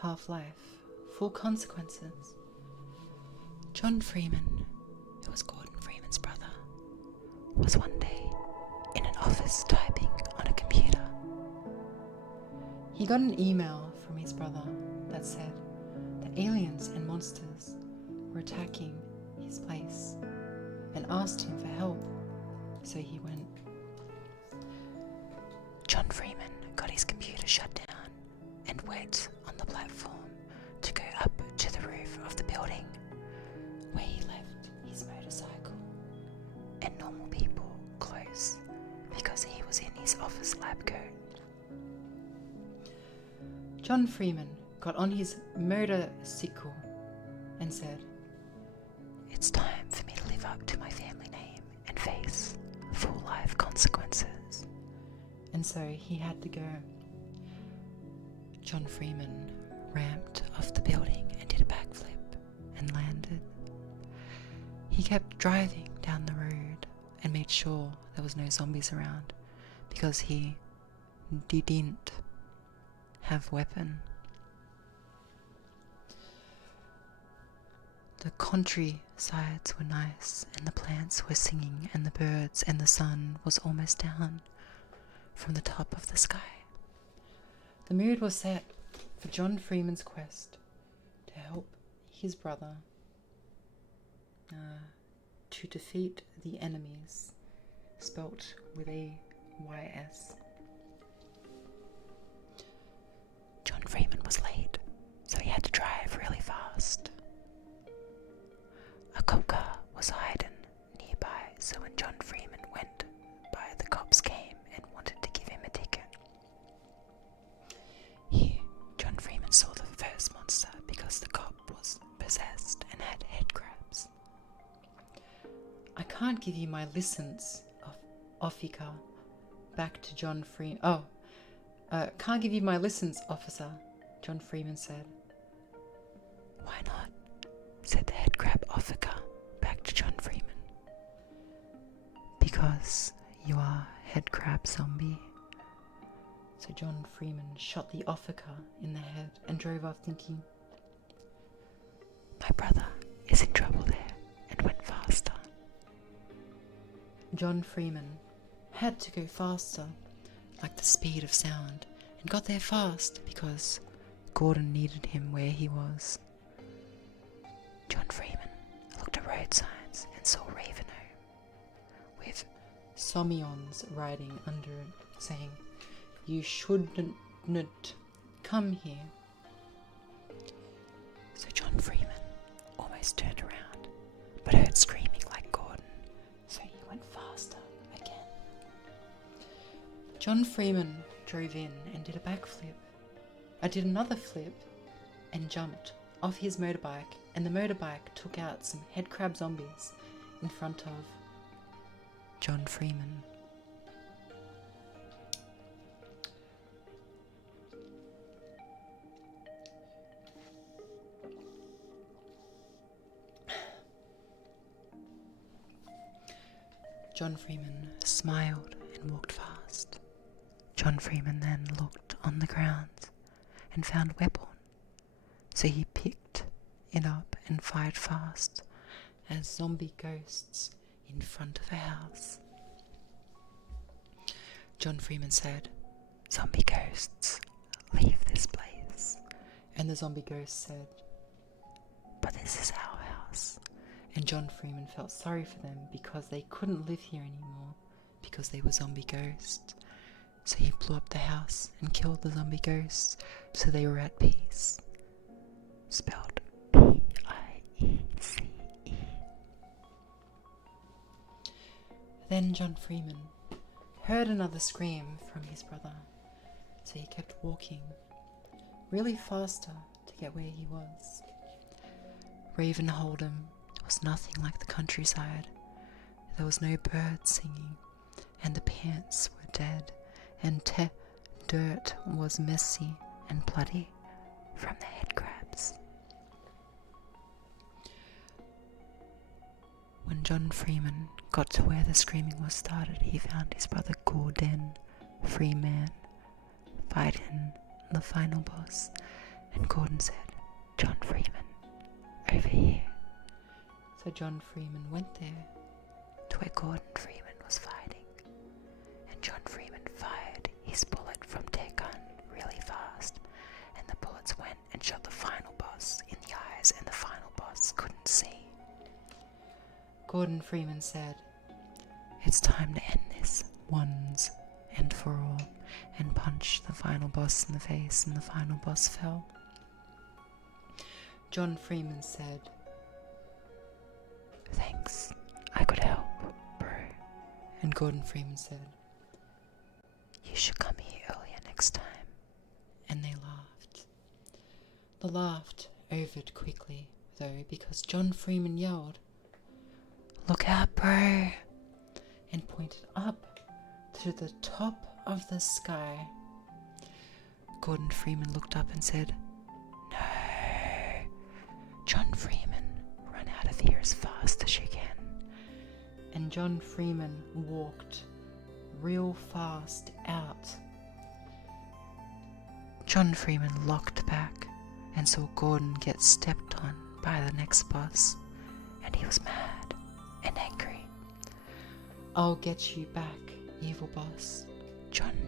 Half-Life, Full Consequences. John Freeman, who was Gordon Freeman's brother, was one day in an office typing on a computer. He got an email from his brother that said that aliens and monsters were attacking his place and asked him for help, so he went. John Freeman got his computer shut down and went on the platform to go up to the roof of the building, where he left his motorcycle and normal people close because he was in his office lab coat. John Freeman got on his motorcycle and said, "It's time for me to live up to my family name and face full life consequences." And so he had to go. John Freeman ramped off the building and did a backflip and landed. He kept driving down the road and made sure there was no zombies around because he didn't have weapon. The countrysides were nice and the plants were singing and the birds and the sun was almost down from the top of the sky. The mood was set for John Freeman's quest to help his brother to defeat the enemies, spelt with a Y-S. John Freeman was late, so he had to drive really fast. A cop car was hiding nearby, so when John Freeman went by, the cops came and wanted to give him a ticket. Here, John Freeman saw the first monster because the cop was possessed and had headcrabs. "I can't give you my license, officer." Back to John Freeman. Can't give you my license, officer, John Freeman said. "Why not?" said the headcrab officer back to John Freeman. "Because you are headcrab zombie." So John Freeman shot the officer in the head and drove off thinking, "My brother is in trouble there," and went faster. John Freeman had to go faster, like the speed of sound, and got there fast because Gordon needed him where he was. John Freeman looked at road signs and saw Ravenholm, with Somions riding under it, saying, "You shouldn't come here." So John Freeman almost turned around, but heard screaming like Gordon, so he went faster again. John Freeman drove in and did a backflip. I did another flip and jumped off his motorbike, and the motorbike took out some headcrab zombies in front of John Freeman. John Freeman smiled and walked fast. John Freeman then looked on the ground and found a weapon, so he picked it up and fired fast as zombie ghosts in front of a house. John Freeman said, "Zombie ghosts, leave this place." And the zombie ghost said, "But this is our house." And John Freeman felt sorry for them because they couldn't live here anymore because they were zombie ghosts. So he blew up the house and killed the zombie ghosts, so they were at peace. Spelled P-I-E-C-E. Then John Freeman heard another scream from his brother, so he kept walking really faster to get where he was. Ravenholm was nothing like the countryside. There was no birds singing, and the plants were dead, and dirt was messy and bloody from the headcrabs. When John Freeman got to where the screaming was started, he found his brother Gordon Freeman fighting the final boss, and Gordon said, "John Freeman, over here." So John Freeman went there to where Gordon Freeman was fighting, and John Freeman fired his bullet from their gun really fast, and the bullets went and shot the final boss in the eyes, and the final boss couldn't see. Gordon Freeman said, "It's time to end this once and for all," and punched the final boss in the face, and the final boss fell. John Freeman said, "Thanks, I could help, bro." And Gordon Freeman said, "You should come here earlier next time." And they laughed. The laugh overed quickly, though, because John Freeman yelled, "Look out, bro," and pointed up to the top of the sky. Gordon Freeman looked up and said, "No, John Freeman, run out of here as fast as you can." And John Freeman walked real fast out. John Freeman looked back and saw Gordon get stepped on by the next boss, and he was mad and angry. "I'll get you back, evil boss," John